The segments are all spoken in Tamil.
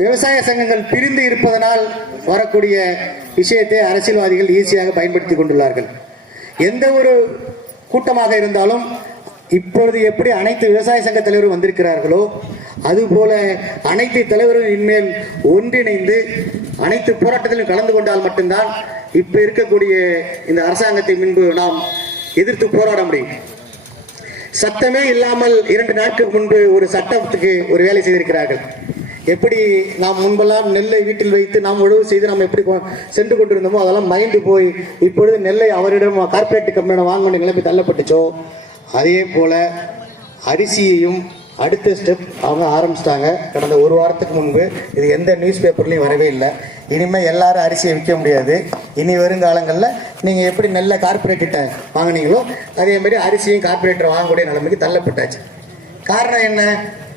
விவசாய சங்கங்கள் பிரிந்து இருப்பதனால் வரக்கூடிய விஷயத்தை அரசியல்வாதிகள் ஈஸியாக பயன்படுத்திக் கொண்டுள்ளார்கள். எந்த ஒரு கூட்டமாக இருந்தாலும் இப்பொழுது எப்படி அனைத்து விவசாய சங்க தலைவரும் வந்திருக்கிறார்களோ அதுபோல அனைத்து தலைவரும் இனிமேல் ஒன்றிணைந்து அனைத்து போராட்டத்திலும் கலந்து கொண்டால் மட்டும்தான் இப்ப இருக்கக்கூடிய இந்த அரசாங்கத்தை முன்பு நாம் எதிர்த்து போராட முடியும். சத்தமே இல்லாமல் இரண்டு நாட்களுக்கு முன்பு ஒரு சட்டத்துக்கு ஒரு வேலை செய்திருக்கிறார்கள். எப்படி நாம் முன்பெல்லாம் நெல்லை வீட்டில் வைத்து நாம் உழவு செய்து நாம் எப்படி சென்று கொண்டிருந்தோமோ அதெல்லாம் மயந்து போய் இப்பொழுது நெல்லை அவரிடம் கார்ப்பரேட் கம்பெனியிடம் வாங்கணும் நிலைமை தள்ளப்பட்டுச்சோ? அதே போல அரிசியையும் அடுத்த ஸ்டெப் அவங்க ஆரம்பிச்சிட்டாங்க. கடந்த ஒரு வாரத்துக்கு முன்பு இது எந்த நியூஸ் பேப்பர்லையும் வரவே இல்லை. இனிமேல் எல்லாரும் அரிசியை விற்க முடியாது. இனி வருங்காலங்களில் நீங்கள் எப்படி நெல்லை கார்ப்பரேட்டிட்ட வாங்குனீங்களோ அதே மாதிரி அரிசியும் கார்ப்பரேட்டர் வாங்கக்கூடிய நிலைமைக்கு தள்ளப்பட்டாச்சு. காரணம் என்ன?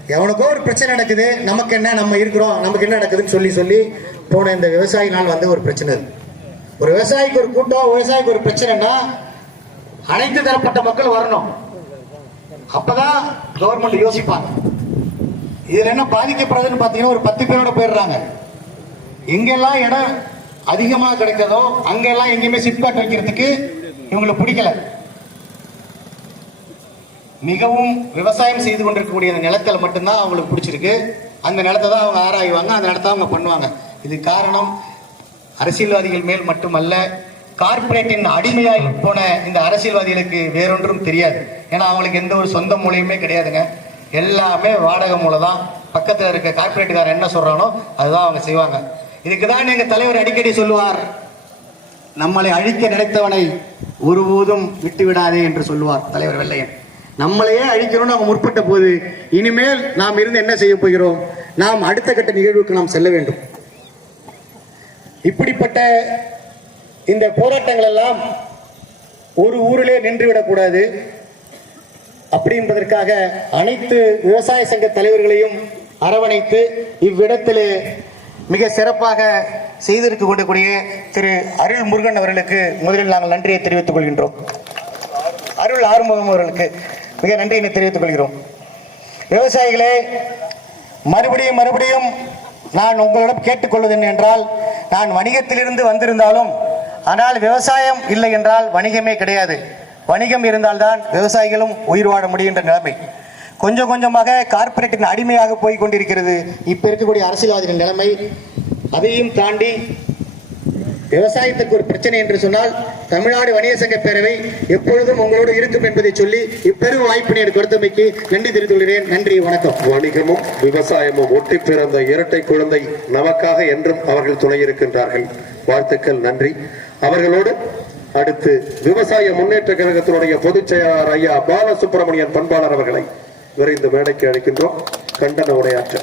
எவனுக்கோ ஒரு பிரச்சனை நடக்குது நமக்கு என்ன நம்ம இருக்கிறோம் நமக்கு என்ன நடக்குதுன்னு சொல்லி சொல்லி போன இந்த விவசாயினால் வந்து ஒரு பிரச்சனை இருக்கு ஒரு விவசாயிக்கு ஒரு கூட்டம் விவசாயிக்கு ஒரு பிரச்சனைனா அனைத்து தரப்பட்ட மக்கள் வரணும். அப்பதான் கவர்மெண்ட் யோசிப்பாங்க. இதுல என்ன பாதிக்கப்படுறதுன்னு பாத்தீங்கன்னா ஒரு பத்து பேரோட போயிடுறாங்க. எங்கெல்லாம் இடம் அதிகமாக கிடைக்கிறதோ அங்கெல்லாம் எங்கேயுமே சிப்காட் வைக்கிறதுக்கு இவங்களுக்கு பிடிக்கல. மிகவும் விவசாயம் செய்து கொண்டிருக்கக்கூடிய அந்த நிலத்தில் மட்டும்தான் அவங்களுக்கு பிடிச்சிருக்கு. அந்த நிலத்தை தான் அவங்க ஆராய்வாங்க அந்த நிலத்தை அவங்க பண்ணுவாங்க. இது காரணம் அரசியல்வாதிகள் மேல் மட்டுமல்ல கார்ப்பரேட்டின் அடிமையாய் போன இந்த அரசியல்வாதிகளுக்கு வேறொன்றும் தெரியாது. ஏன்னா அவங்களுக்கு எந்த ஒரு சொந்த மூலையுமே கிடையாதுங்க. எல்லாமே வாடகை மூலம் தான். பக்கத்தில் இருக்க கார்ப்பரேட்டுக்காரன் என்ன சொல்கிறானோ அதுதான் அவங்க செய்வாங்க. இதுக்கு தான் எங்கள் தலைவர் அடிக்கடி சொல்லுவார் நம்மளை அழிக்க நினைத்தவனை ஒருபோதும் விட்டு விடாதே என்று சொல்லுவார் தலைவர் வெள்ளையன். நம்மளையே அழிக்கணும்னு அவங்க முற்பட்ட போது இனிமேல் நாம் இருந்து என்ன செய்ய போகிறோம்? நாம் அடுத்த கட்ட நிகழ்வுக்கு நாம் செல்ல வேண்டும். இப்படிப்பட்ட இந்த போராட்டங்கள் எல்லாம் ஒரு ஊரிலே நின்றுவிடக்கூடாது அப்படி என்பதற்காக அனைத்து விவசாய சங்க தலைவர்களையும் அரவணைத்து இவ்விடத்திலே மிக சிறப்பாக செய்திருக்க கொண்டக்கூடிய திரு அருள் முருகன் அவர்களுக்கு முதலில் நாங்கள் நன்றியை தெரிவித்துக் கொள்கின்றோம். அருள் ஆறுமுகம் அவர்களுக்கு. மிக நன்றியினை தெரிவித்துக் கொள்கிறோம். விவசாயிகளே மறுபடியும் மறுபடியும் நான் உங்களிடம் கேட்டுக்கொள்வது என்ன என்றால் நான் வணிகத்திலிருந்து வந்திருந்தாலும் ஆனால் விவசாயம் இல்லை என்றால் வணிகமே கிடையாது. வணிகம் இருந்தால்தான் விவசாயிகளும் உயிர் வாழ முடிகின்ற நிலைமை. கொஞ்சம் கொஞ்சமாக கார்ப்பரேட்டின் அடிமையாக போய் கொண்டிருக்கிறது. இப்போ இருக்கக்கூடிய அரசியல்வாதிகளின் நிலைமை அதையும் தாண்டி விவசாயத்துக்கு ஒரு பிரச்சனை என்று சொன்னால் தமிழ்நாடு வணிக சங்க பேரவை எப்பொழுதும் உங்களோடு இருக்கும் என்பதை சொல்லி இப்பெரும் வாய்ப்பினை எனக்கு கொடுத்தமைக்கு நன்றி தெரிவித்துள்ளேன் நன்றி வணக்கம். வணிகமும் விவசாயமும் ஒட்டி பிறந்த இரட்டை குழந்தை நமக்காக என்றும் அவர்கள் துணை இருக்கின்றார்கள். வாழ்த்துக்கள் நன்றி. அவர்களோடு அடுத்து விவசாய முன்னேற்ற கழகத்தினுடைய பொதுச் செயலாளர் ஐயா பாலசுப்பிரமணியன் பண்பாளர் அவர்களை விரைந்து மேடைக்கு அழைக்கின்றோம். கண்டன உரையாற்ற